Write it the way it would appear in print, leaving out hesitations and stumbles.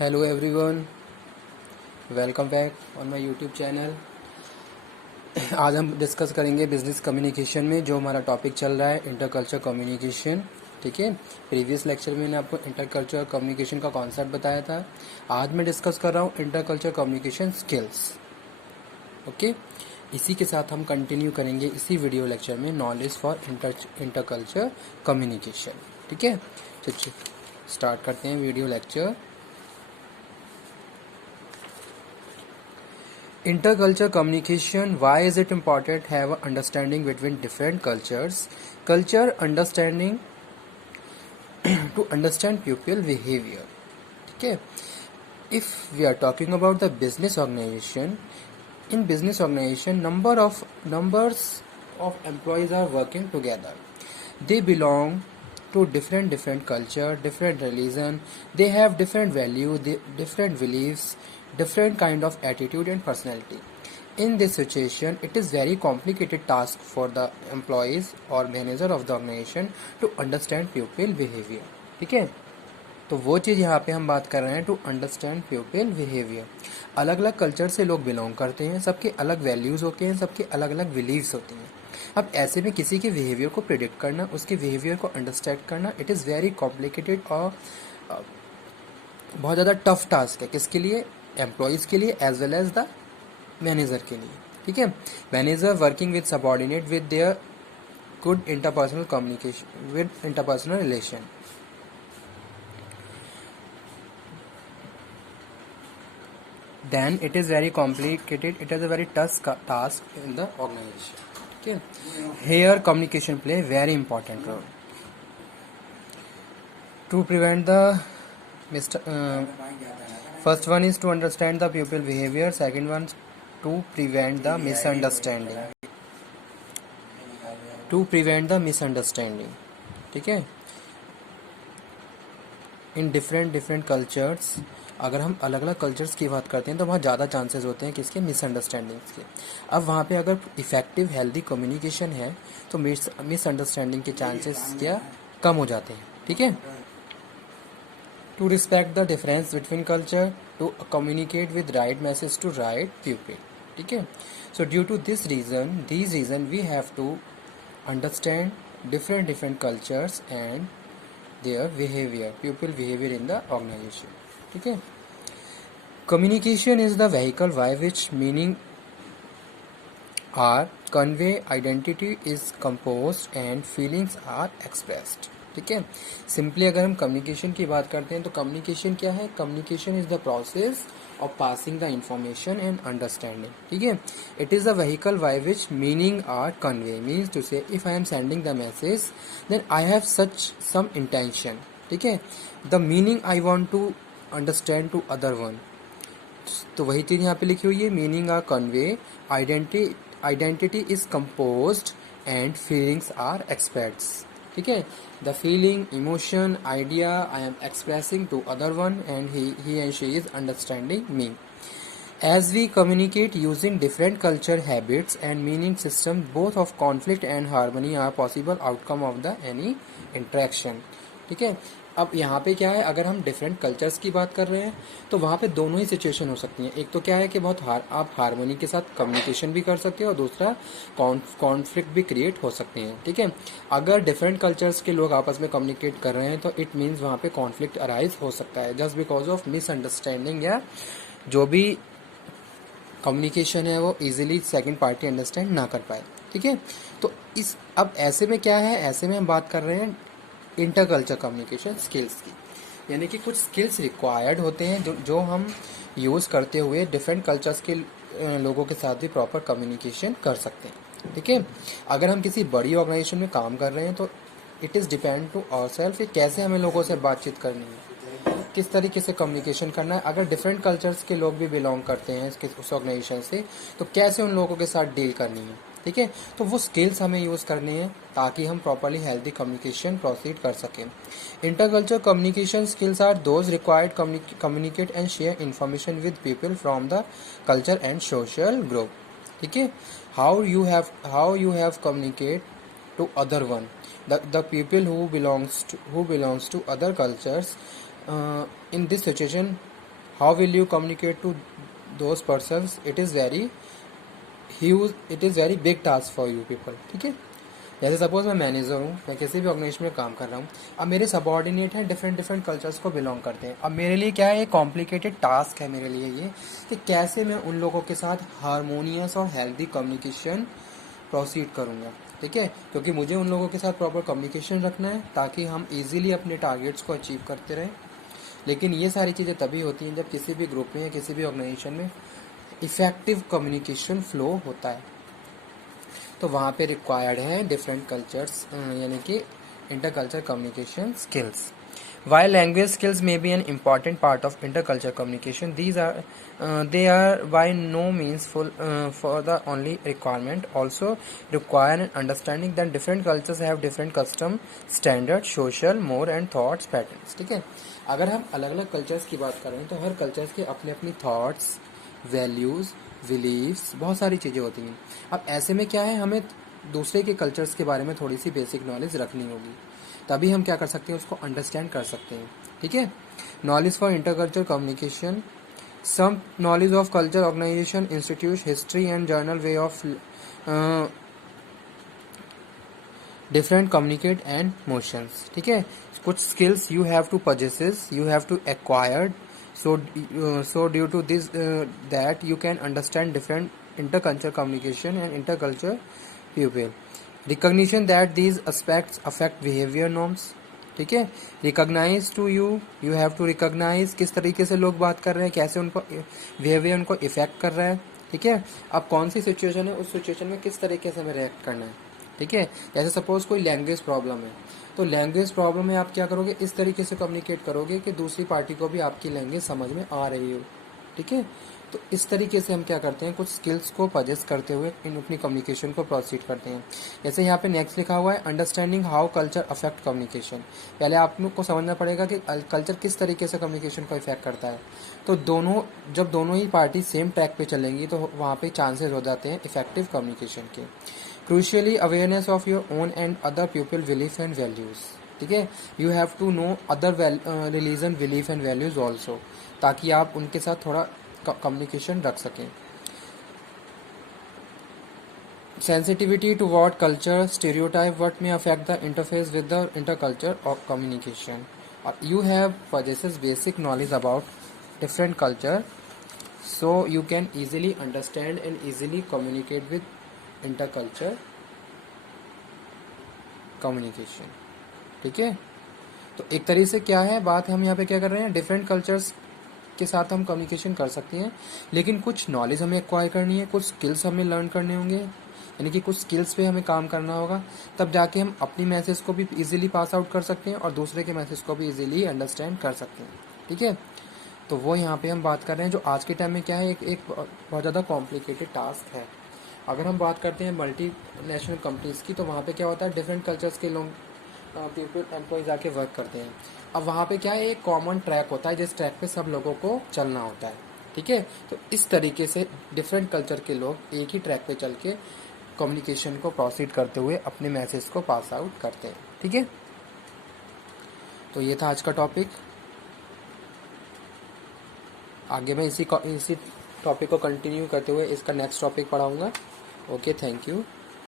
Hello everyone, welcome back on my YouTube channel. आज हम discuss करेंगे बिजनेस कम्युनिकेशन में जो हमारा टॉपिक चल रहा है इंटरकल्चर कम्युनिकेशन। ठीक है, प्रीवियस लेक्चर में मैंने आपको इंटरकल्चर कम्युनिकेशन का कॉन्सेप्ट बताया था। आज मैं डिस्कस कर रहा हूँ इंटरकल्चर कम्युनिकेशन स्किल्स। ओके, इसी के साथ हम कंटिन्यू करेंगे इसी वीडियो लेक्चर में नॉलेज फॉर इंटरकल्चर कम्युनिकेशन। ठीक है, चलिए स्टार्ट करते हैं video lecture. Intercultural communication, why is it important? Have an understanding between different cultures. Culture understanding to understand people behavior. ठीक है, if we are talking about the business organization, in business organization numbers of employees are working together. They belong to different culture, different religion. They have different value, different beliefs, different kind of attitude and personality. In this situation, it is very complicated task for the employees or manager of the organization to understand pupil behavior. ठीक है, तो वो चीज़ यहाँ पे हम बात कर रहे हैं, टू अंडरस्टैंड पीपल बिहेवियर। अलग अलग कल्चर से लोग बिलोंग करते हैं, सबके अलग वैल्यूज़ होते हैं, सबके अलग अलग बिलीव्स होती हैं। अब ऐसे में किसी के बिहेवियर को प्रिडिक्ट करना, उसके बिहेवियर को अंडरस्टैंड करना, इट इज़ वेरी कॉम्प्लिकेटेड और बहुत ज़्यादा टफ टास्क है। किसके लिए? एम्प्लॉयज़ के लिए as well as the manager के लिए। ठीक है, manager working with subordinate with their good interpersonal communication, with interpersonal relation. Then it is very complicated, it is a very tough task in the organization. Okay, here communication play very important role to prevent the first one is to understand the pupil behavior, second one to prevent the misunderstanding. ठीक है, in different cultures, अगर हम अलग अलग cultures की बात करते हैं तो वहाँ ज़्यादा चांसेस होते हैं किसके? मिसअंडरस्टैंडिंग्स के। अब वहाँ पे अगर इफ़ेक्टिव हेल्दी कम्युनिकेशन है तो मिसअंडरस्टैंडिंग के चांसेस क्या कम हो जाते हैं। ठीक है, to respect the difference between culture, to communicate with right message to right people. ठीक है, so due to this reason we have to understand different cultures and their behavior, pupil behavior in the organization. ठीक है, communication is the vehicle by which meaning are convey, identity is composed and feelings are expressed. ठीक है, simply अगर हम communication की बात करते हैं तो कम्युनिकेशन क्या है? Communication is the process of passing the information and understanding. ठीक है, it is the vehicle by which meaning are convey, means to say if I am sending the message then I have such some intention. ठीक है, the meaning I want to understand to other one, तो वही चीज़ यहाँ पे लिखी हुई है, meaning are convey, identity is composed and feelings are expressed. ठीक है, the feeling, emotion, idea I am expressing to other one and he and she is understanding me. As we communicate using different culture, habits and meaning system, both of conflict and harmony are possible outcome of the any interaction. ठीक है, अब यहाँ पे क्या है, अगर हम different cultures की बात कर रहे हैं तो वहाँ पे दोनों ही सिचुएशन हो सकती हैं। एक तो क्या है कि आप हारमोनी के साथ कम्युनिकेशन भी कर सकते हो और दूसरा कॉन्फ्लिक्ट भी क्रिएट हो सकते हैं। ठीक है, अगर डिफरेंट कल्चर्स के लोग आपस में कम्युनिकेट कर रहे हैं तो इट मीन्स वहाँ पे कॉन्फ्लिक्ट अराइज हो सकता है जस्ट बिकॉज ऑफ मिसअंडरस्टैंडिंग, या जो भी कम्युनिकेशन है वो इजीली सेकंड पार्टी अंडरस्टैंड ना कर पाए। ठीक है, तो इस अब ऐसे में क्या है, ऐसे में हम बात कर रहे हैं इंटरकल्चर कम्युनिकेशन स्किल्स की, यानी कि कुछ स्किल्स रिक्वायर्ड होते हैं जो हम यूज़ करते हुए डिफरेंट कल्चर्स के लोगों के साथ भी प्रॉपर कम्युनिकेशन कर सकते हैं। ठीक है, अगर हम किसी बड़ी ऑर्गेनाइजेशन में काम कर रहे हैं तो it is depend to our self कि कैसे हमें लोगों से बातचीत करनी है, किस तरीके से कम्युनिकेशन करना है। अगर डिफरेंट कल्चर्स के लोग भी बिलोंग करते हैं उस ऑर्गेनाइजेशन से तो कैसे उन लोगों के साथ डील करनी है। ठीक है, तो वो स्किल्स हमें यूज़ करने हैं ताकि हम प्रॉपरली हेल्दी कम्युनिकेशन प्रोसीड कर सकें। Interculture communication skills are those required communicate and share information with people from the culture and social group. ठीक है, how you have communicate to other one, the people who belongs to other cultures. In this situation how will you communicate to those persons, it is very big task for you people, ठीक है। जैसे suppose मैं manager हूँ, मैं किसी भी organisation में काम कर रहा हूँ, अब मेरे सबॉर्डिनेट हैं डिफरेंट डिफरेंट कल्चर्स को बिलोंग करते हैं। अब मेरे लिए क्या है, एक कॉम्प्लिकेटेड टास्क है मेरे लिए ये, कि कैसे मैं उन लोगों के साथ हारमोनियस और हेल्दी कम्युनिकेशन प्रोसीड करूँगा, ठीक है। क्योंकि मुझे उन लोगों के साथ प्रॉपर कम्युनिकेशन रखना है ताकि हम ईजिली अपने टारगेट्स को अचीव करते रहें। लेकिन ये सारी चीज़ें तभी होती हैं जब किसी भी ग्रुप में या किसी भी ऑर्गेनाइजेशन में इफेक्टिव कम्युनिकेशन फ्लो होता है। तो वहाँ पे रिक्वायर्ड है डिफरेंट कल्चर्स, यानी कि interculture communication skills. While language skills may be an important part of intercultural communication, they are by no means full for the only requirement. Also require an understanding that different cultures have different custom, standards, social, more and thoughts patterns. ठीक है, अगर हम अलग अलग cultures की बात करें तो हर कल्चर्स के अपने अपनी थॉट्स, वैल्यूज़, बिलीव्स, बहुत सारी चीज़ें होती हैं। अब ऐसे में क्या है, हमें दूसरे के कल्चर्स के बारे में थोड़ी सी बेसिक नॉलेज रखनी होगी, तभी हम क्या कर सकते हैं, उसको अंडरस्टैंड कर सकते हैं, ठीक है। Knowledge for interculture communication, some knowledge of culture, organisation, institute, history and general way of different communicate and motions, ठीक है। कुछ skills you have to possesses, you have to acquired, so due to this that you can understand different intercultural communication and intercultural people. Recognition that these aspects affect behavior norms, ठीक है। Recognise to you have to recognise किस तरीके से लोग बात कर रहे हैं, कैसे उनको बिहेवियर उनको इफेक्ट कर रहा है, ठीक है। अब कौन सी सिचुएशन है, उस सिचुएशन में किस तरीके से हमें रिएक्ट करना है, ठीक है। जैसे सपोज कोई लैंग्वेज प्रॉब्लम है, तो लैंग्वेज प्रॉब्लम में आप क्या करोगे, इस तरीके से कम्युनिकेट करोगे कि दूसरी पार्टी को भी आपकी लैंग्वेज समझ में आ रही हो, ठीक है। तो इस तरीके से हम क्या करते हैं, कुछ स्किल्स को पजेस करते हुए इन अपनी कम्युनिकेशन को प्रोसीड करते हैं। जैसे यहाँ पे नेक्स्ट लिखा हुआ है, understanding how culture affect communication. पहले आप लोग को समझना पड़ेगा कि कल्चर किस तरीके से कम्युनिकेशन को इफेक्ट करता है। तो जब दोनों ही पार्टी सेम ट्रैक पे चलेंगी तो वहाँ पे चांसेस हो जाते हैं इफेक्टिव कम्युनिकेशन के। Crucially awareness of your own and other people belief and values, ठीक है। You have to know other religion belief and values also, ताकि आप उनके साथ थोड़ा कम्युनिकेशन रख सकें। Sensitivity to what culture stereotype what may affect the interface with the interculture of communication. You have possesses basic knowledge about different culture, so you can easily understand and easily communicate with interculture communication, ठीक है। तो एक तरीके से क्या है बात, हम यहाँ पे क्या कर रहे हैं, डिफरेंट कल्चर्स के साथ हम कम्युनिकेशन कर सकते हैं, लेकिन कुछ नॉलेज हमें एक्वायर करनी है, कुछ स्किल्स हमें लर्न करने होंगे, यानी कि कुछ स्किल्स पे हमें काम करना होगा, तब जाके हम अपनी मैसेज को भी इजीली पास आउट कर सकते हैं और दूसरे के मैसेज को भी इजीली अंडरस्टैंड कर सकते हैं, ठीक है। तो वो यहाँ पे हम बात कर रहे हैं जो आज के टाइम में क्या है, एक बहुत ज़्यादा कॉम्प्लिकेटेड टास्क है। अगर हम बात करते हैं मल्टी नेशनल कंपनीज़ की, तो वहाँ पे क्या होता है, डिफरेंट कल्चर्स के लोग पीपल एम्प्लॉयज़ आके वर्क करते हैं। अब वहाँ पे क्या है, एक कॉमन ट्रैक होता है जिस ट्रैक पे सब लोगों को चलना होता है, ठीक है। तो इस तरीके से डिफरेंट कल्चर के लोग एक ही ट्रैक पे चल के कम्युनिकेशन को प्रोसीड करते हुए अपने मैसेज को पास आउट करते हैं, ठीक है। तो ये था आज का टॉपिक। आगे मैं इसी टॉपिक को कंटिन्यू करते हुए इसका नेक्स्ट टॉपिक पढ़ाऊँगा। Okay, thank you.